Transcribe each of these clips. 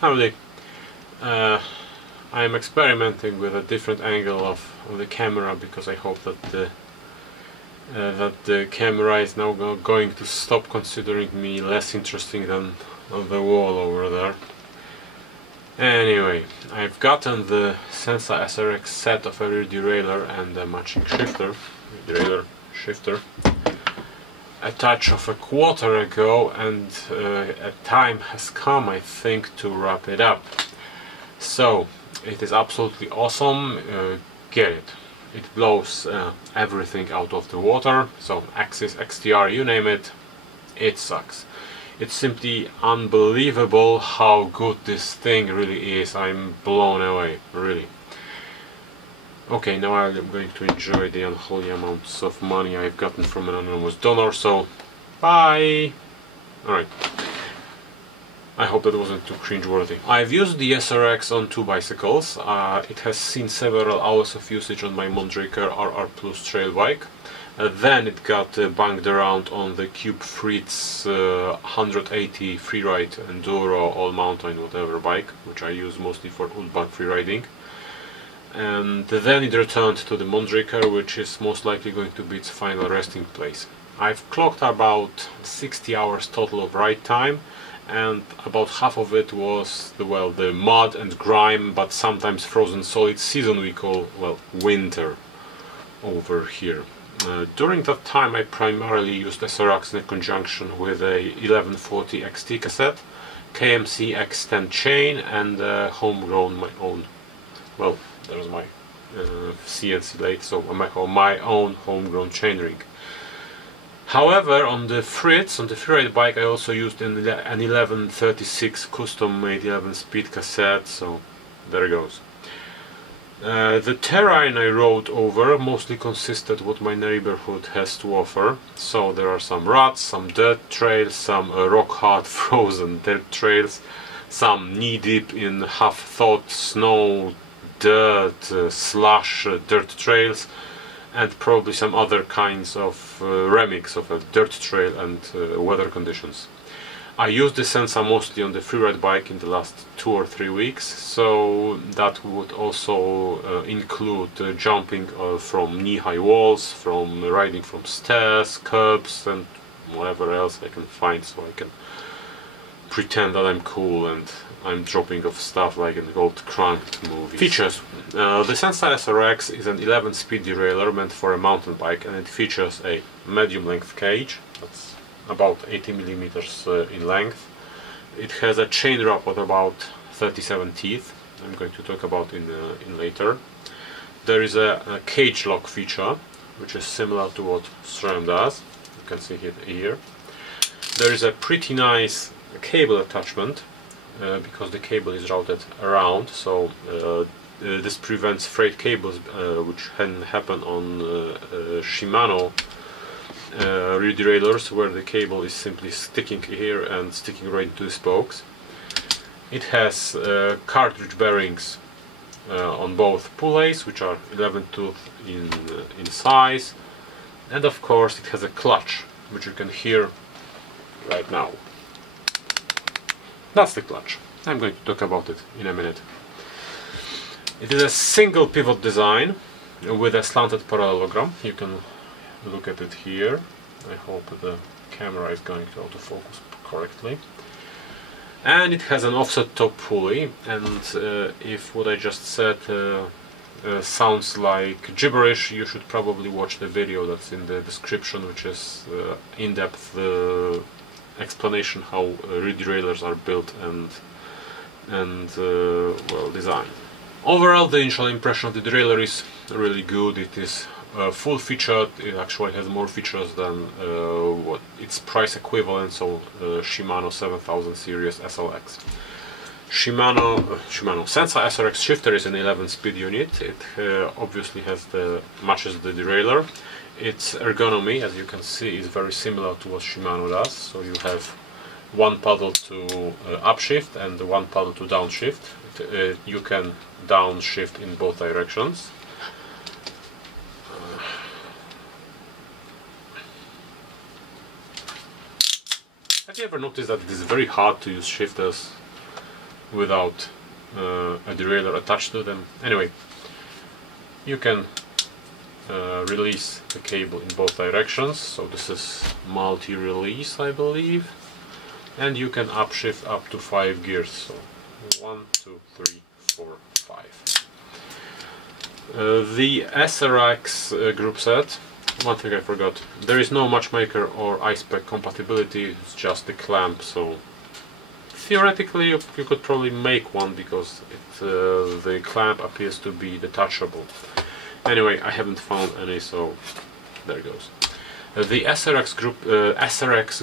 Howdy. I'm experimenting with a different angle of the camera because I hope that the camera is now going to stop considering me less interesting than the wall over there. Anyway, I've gotten the Sensah SRX set of a rear derailleur and a matching shifter, derailleur shifter, a touch of a quarter ago, and a time has come, I think, to wrap it up. So it is absolutely awesome. Get it. It blows everything out of the water. So Axis, XTR, you name it, it sucks. It's simply unbelievable how good this thing really is. I'm blown away, really. Okay, now I'm going to enjoy the unholy amounts of money I've gotten from an anonymous donor, so bye! Alright. I hope that wasn't too cringeworthy. I've used the SRX on two bicycles. It has seen several hours of usage on my Mondraker RR Plus trail bike. Then it got banged around on the Cube Fritz 180 freeride enduro all mountain whatever bike, which I use mostly for urban freeriding. And then it returned to the Mondraker, which is most likely going to be its final resting place. I've clocked about 60 hours total of ride time, and about half of it was the mud and grime, but sometimes frozen solid season we call, well, winter over here. During that time I primarily used SRX in conjunction with a 1140 XT cassette, KMC X10 chain, and homegrown my own, well, there's my CNC lathe, so my own homegrown chainring. However, on the Fritz, on the freeride bike, I also used an 1136 custom-made 11-speed cassette, so there it goes. The terrain I rode over mostly consisted what my neighborhood has to offer. So there are some ruts, some dirt trails, some rock-hard frozen dirt trails, some knee-deep in half-thawed snow, dirt, slush dirt trails, and probably some other kinds of remix of a dirt trail and weather conditions. I used the Sensah mostly on the freeride bike in the last 2 or 3 weeks, so that would also include jumping from knee-high walls, from riding from stairs, curbs, and whatever else I can find, so I can pretend that I'm cool and I'm dropping off stuff like in Gold Cranked movies. Features. The Sensah SRX is an 11-speed derailleur meant for a mountain bike, and it features a medium length cage, that's about 80 millimeters in length. It has a chain wrap of about 37 teeth. I'm going to talk about in later. There is a cage lock feature, which is similar to what SRAM does. You can see it here. There is a pretty nice cable attachment, because the cable is routed around, so this prevents frayed cables, which can happen on Shimano rear derailleurs, where the cable is simply sticking here and sticking right into the spokes. It has cartridge bearings on both pulleys, which are 11 tooth in size, and of course it has a clutch, which you can hear right now. That's the clutch. I'm going to talk about it in a minute. It is a single pivot design with a slanted parallelogram. You can look at it here. I hope the camera is going to autofocus correctly. And it has an offset top pulley, and if what I just said sounds like gibberish, you should probably watch the video that's in the description, which is in-depth explanation how rear derailleurs are built and well, designed. Overall, the initial impression of the derailleur is really good. It is full featured. It actually has more features than what its price equivalent, so Shimano 7000 series SLX. Shimano Sensah SRX shifter is an 11-speed unit. It obviously matches the derailleur. Its ergonomy, as you can see, is very similar to what Shimano does. So you have one paddle to upshift and one paddle to downshift. You can downshift in both directions. Have you ever noticed that it is very hard to use shifters without a derailleur attached to them. Anyway, you can release the cable in both directions, so this is multi-release, I believe, and you can upshift up to 5 gears, so 1, 2, 3, 4, 5. The SRX group set, one thing I forgot, there is no matchmaker or iSpec compatibility, it's just the clamp, so theoretically you could probably make one because the clamp appears to be detachable. Anyway, I haven't found any, so there it goes. The SRX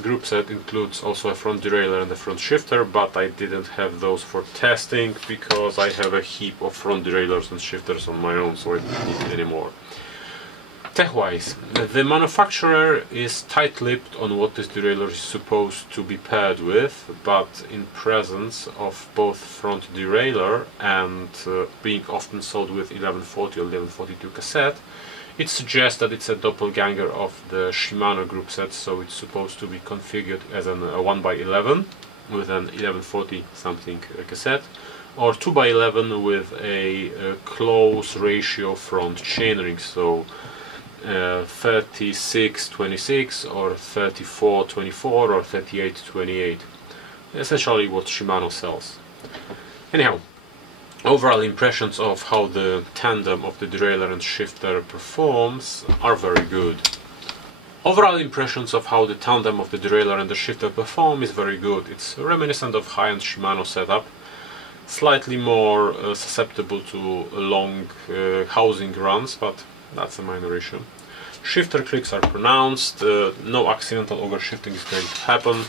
group set includes also a front derailleur and a front shifter, but I didn't have those for testing because I have a heap of front derailleurs and shifters on my own, so I don't need any more. Tech-wise, the manufacturer is tight-lipped on what this derailleur is supposed to be paired with, but in presence of both front derailleur and being often sold with 1140 or 1142 cassette, it suggests that it's a doppelganger of the Shimano group set, so it's supposed to be configured as a 1x11 with an 1140 something cassette, or 2x11 with a close ratio front chainring, so 36-26 or 34-24 or 38-28. Essentially what Shimano sells. Anyhow, overall impressions of how the tandem of the derailleur and shifter performs are very good. Overall impressions of how the tandem of the derailleur and the shifter perform is very good. It's reminiscent of high-end Shimano setup, slightly more susceptible to long housing runs, but that's a minor issue. Shifter clicks are pronounced, no accidental overshifting is going to happen.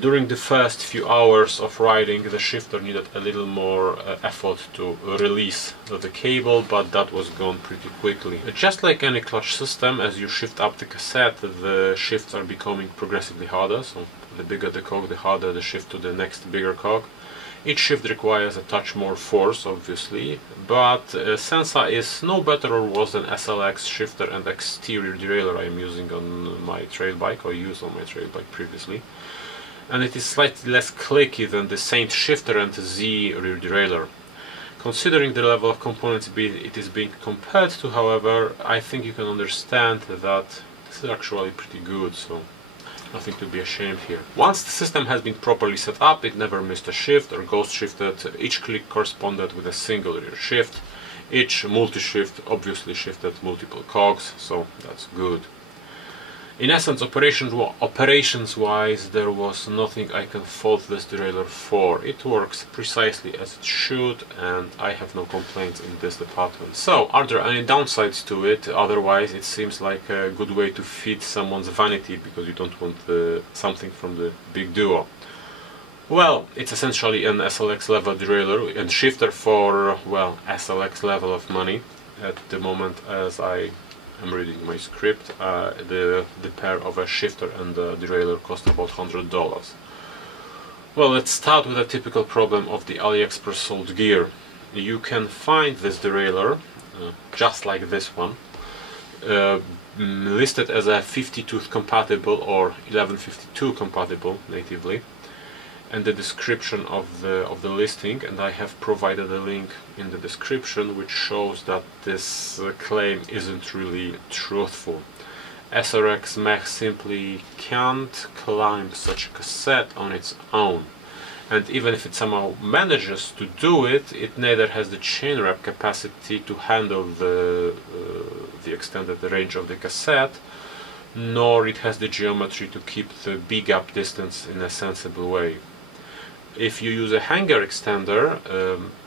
During the first few hours of riding, the shifter needed a little more effort to release the cable, but that was gone pretty quickly. Just like any clutch system, as you shift up the cassette, the shifts are becoming progressively harder, so the bigger the cog, the harder the shift to the next bigger cog. Each shift requires a touch more force, obviously, but Sensah is no better or worse than SLX shifter and exterior derailleur I am using on my trail bike, or used on my trail bike previously. And it is slightly less clicky than the Saint shifter and Z rear derailleur. Considering the level of components it is being compared to, however, I think you can understand that this is actually pretty good, so nothing to be ashamed here. Once the system has been properly set up, it never missed a shift or ghost shifted. Each click corresponded with a single rear shift. Each multi-shift obviously shifted multiple cogs, so that's good. In essence, operations-wise, there was nothing I can fault this derailleur for. It works precisely as it should, and I have no complaints in this department. So, are there any downsides to it? Otherwise, it seems like a good way to feed someone's vanity because you don't want something from the big duo. Well, it's essentially an SLX level derailleur and shifter for, well, SLX level of money at the moment as I am reading my script. The pair of a shifter and a derailleur cost about $100. Well, let's start with a typical problem of the AliExpress sold gear. You can find this derailleur, just like this one, listed as a 50-tooth compatible or 1152 compatible natively, and the description of the listing, and I have provided a link in the description which shows that this claim isn't really truthful. SRX mech simply can't climb such a cassette on its own, and even if it somehow manages to do it, it neither has the chain wrap capacity to handle the extended range of the cassette, nor it has the geometry to keep the B-gap distance in a sensible way. If you use a hanger extender,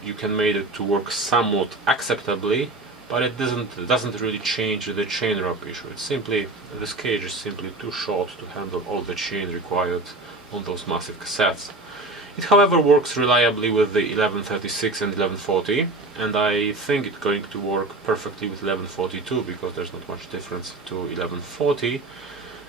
you can make it to work somewhat acceptably, but it doesn't really change the chain wrap issue. It's simply, this cage is simply too short to handle all the chain required on those massive cassettes. It, however, works reliably with the 1136 and 1140, and I think it's going to work perfectly with 1142 because there's not much difference to 1140.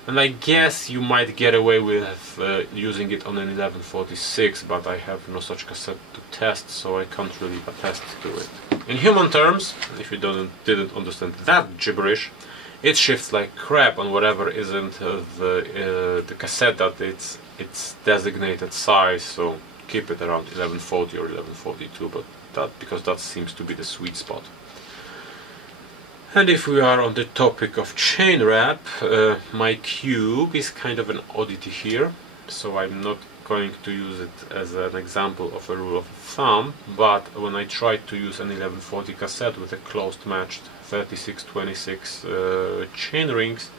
And I guess you might get away with using it on an 1146, but I have no such cassette to test, so I can't really attest to it. In human terms, if you didn't understand that gibberish, it shifts like crap on whatever isn't the cassette at its designated size, so keep it around 1140 or 1142, but because that seems to be the sweet spot. And if we are on the topic of chain wrap, my cube is kind of an oddity here, so I'm not going to use it as an example of a rule of thumb, but when I tried to use an 1140 cassette with a closed matched 3626 chain rings,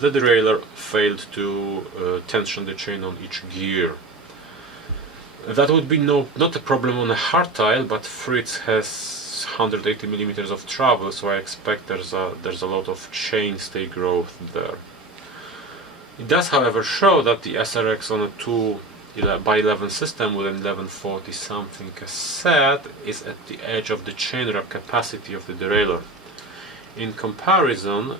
the derailleur failed to tension the chain on each gear. That would be not a problem on a hard tile, but Fritz has 180 millimeters of travel, so I expect there's a lot of chainstay growth there. It does, however, show that the SRX on a 2x11 system with an 1140 something cassette is at the edge of the chain wrap capacity of the derailleur. In comparison,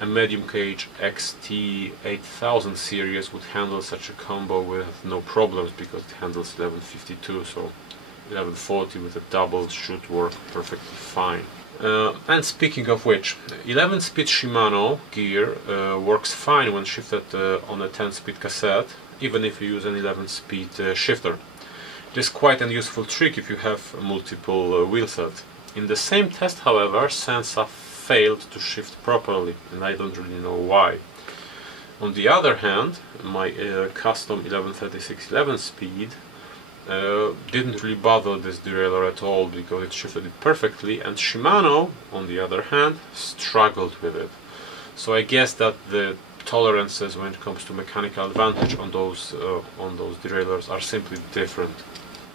a medium cage XT8000 series would handle such a combo with no problems, because it handles 1152, so 1140 with a double should work perfectly fine. And speaking of which, 11-speed Shimano gear works fine when shifted on a 10-speed cassette, even if you use an 11-speed shifter. It is quite a useful trick if you have multiple wheel sets. In the same test, however, Sensah failed to shift properly, and I don't really know why. On the other hand, my custom 1136 11-speed didn't really bother this derailleur at all, because it shifted it perfectly, and Shimano, on the other hand, struggled with it. So I guess that the tolerances when it comes to mechanical advantage on those derailleurs are simply different.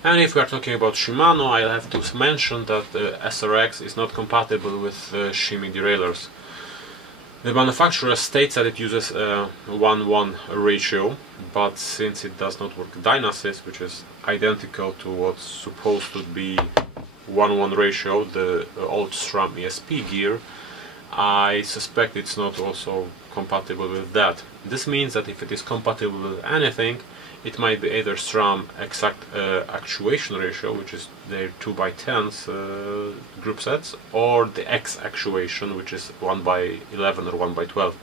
And if we are talking about Shimano, I'll have to mention that the SRX is not compatible with shimmy derailleurs. The manufacturer states that it uses a 1:1 ratio, but since it does not work Dynasys, which is identical to what's supposed to be 1:1 ratio, the old SRAM ESP gear, I suspect it's not also compatible with that. This means that if it is compatible with anything, it might be either SRAM exact actuation ratio, which is their 2x10s group sets, or the X actuation, which is 1x11 or 1x12.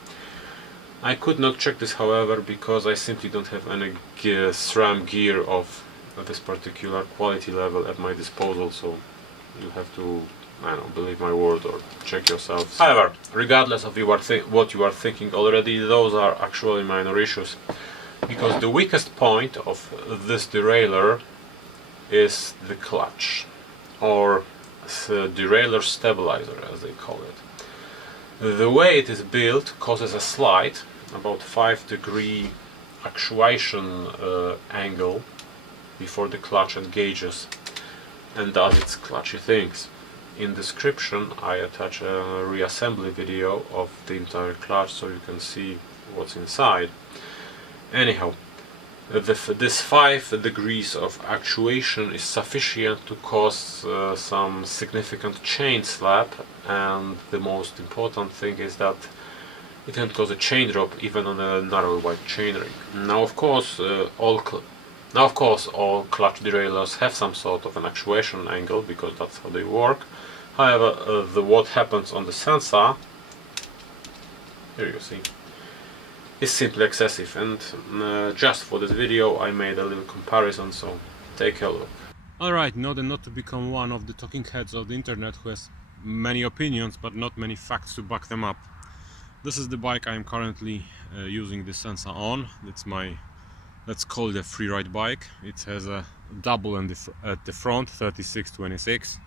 I could not check this, however, because I simply don't have any SRAM gear of this particular quality level at my disposal, so you'll have to, I don't know, believe my word or check yourselves. However, regardless of what you are thinking already, those are actually minor issues, because the weakest point of this derailleur is the clutch, or the Derailleur Stabilizer as they call it. The way it is built causes a slight, about 5-degree actuation angle before the clutch engages and does its clutchy things. In description I attach a reassembly video of the entire clutch so you can see what's inside. Anyhow, this 5 degrees of actuation is sufficient to cause some significant chain slap, and the most important thing is that it can cause a chain drop even on a narrow wide chainring. Now of course all clutch derailleurs have some sort of an actuation angle, because that's how they work. However, what happens on the Sensah, here you see, is simply excessive, and just for this video I made a little comparison, so take a look. Alright, in order not to become one of the talking heads of the internet who has many opinions but not many facts to back them up, this is the bike I am currently using the Sensah on. It's my, let's call it a freeride bike. It has a double at the front, 3626,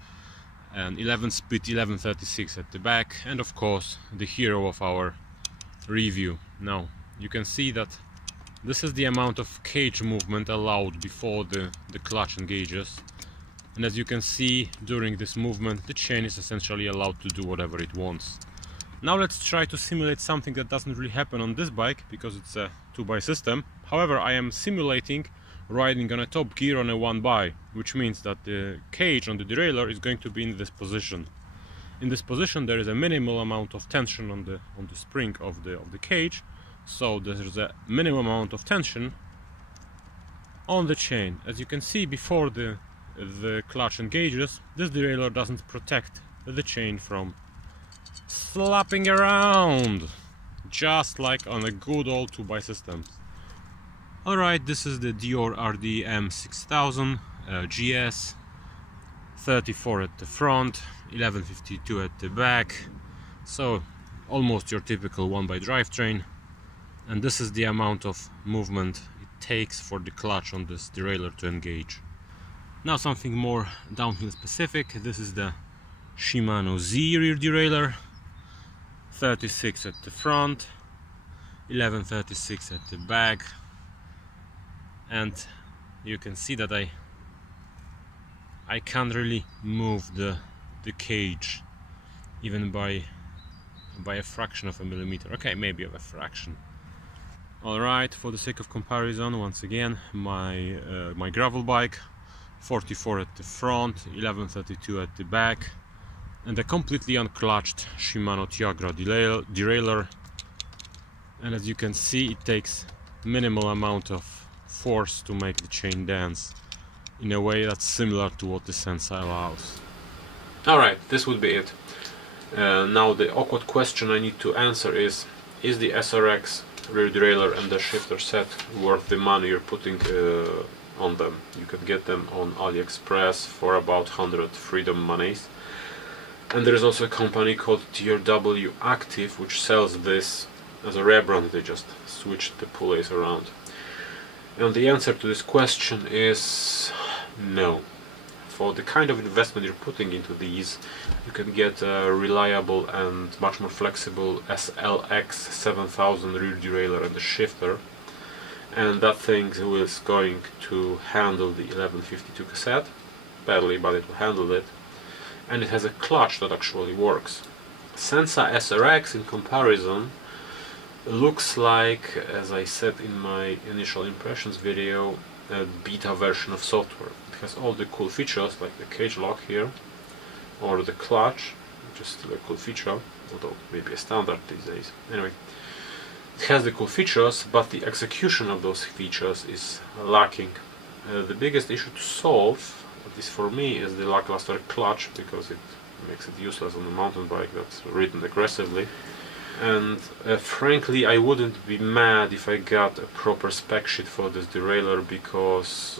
and 11-speed 1136 at the back, and of course the hero of our review. Now you can see that this is the amount of cage movement allowed before the clutch engages, and as you can see, during this movement the chain is essentially allowed to do whatever it wants. Now let's try to simulate something that doesn't really happen on this bike because it's a 2x system. However, I am simulating riding on a top gear on a 1x, which means that the cage on the derailleur is going to be in this position. In this position there is a minimal amount of tension on the spring of the cage, so there's a minimum amount of tension on the chain. As you can see, before the clutch engages, this derailleur doesn't protect the chain from slapping around, just like on a good old 2x system. Alright, this is the Dior RDM 6000 GS, 34 at the front, 1152 at the back, so almost your typical 1x drivetrain. And this is the amount of movement it takes for the clutch on this derailleur to engage. Now something more downhill specific. This is the Shimano Z rear derailleur, 36 at the front, 1136 at the back, and you can see that I can't really move the cage even by a fraction of a millimeter. Okay, maybe of a fraction. Alright, for the sake of comparison, once again, my gravel bike, 44 at the front, 1132 at the back, and a completely unclutched Shimano Tiagra derailleur. And as you can see, it takes minimal amount of force to make the chain dance in a way that's similar to what the Sensah allows. Alright, this would be it. Now the awkward question I need to answer is the SRX rear derailleur and the shifter set worth the money you're putting on them? You can get them on AliExpress for about 100 freedom monies. And there is also a company called TRW Active which sells this as a rebrand. They just switched the pulleys around. And the answer to this question is no. For the kind of investment you're putting into these, you can get a reliable and much more flexible SLX 7000 rear derailleur and the shifter, and that thing is going to handle the 1152 cassette badly, but it will handle it, and it has a clutch that actually works. Sensah SRX, in comparison, looks like, as I said in my initial impressions video, a beta version of software. It has all the cool features like the cage lock here, or the clutch, which is still a cool feature, although maybe a standard these days. Anyway, it has the cool features, but the execution of those features is lacking. The biggest issue to solve, at least for me, is the lackluster clutch, because it makes it useless on a mountain bike that's ridden aggressively. And frankly, I wouldn't be mad if I got a proper spec sheet for this derailleur, because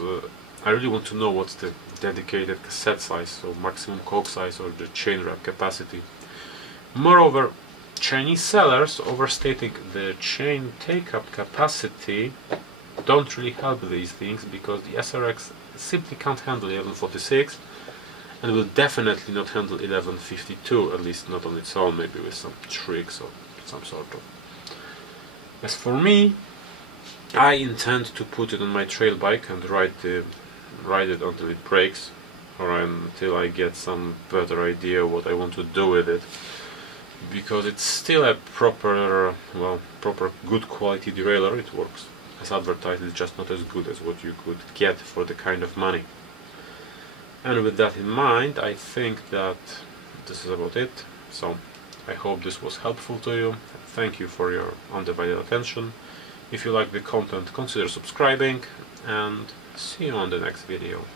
I really want to know what's the dedicated cassette size, so maximum coke size or the chain wrap capacity. Moreover, Chinese sellers overstating the chain take-up capacity don't really help these things, because the SRX simply can't handle 1146 and will definitely not handle 1152, at least not on its own, maybe with some tricks or some sort of. As for me, I intend to put it on my trail bike and ride it until it breaks, or until I get some better idea what I want to do with it, because it's still a proper good quality derailleur. It works as advertised, it's just not as good as what you could get for the kind of money. And with that in mind, I think that this is about it. So I hope this was helpful to you. Thank you for your undivided attention. If you like the content, consider subscribing, and see you on the next video.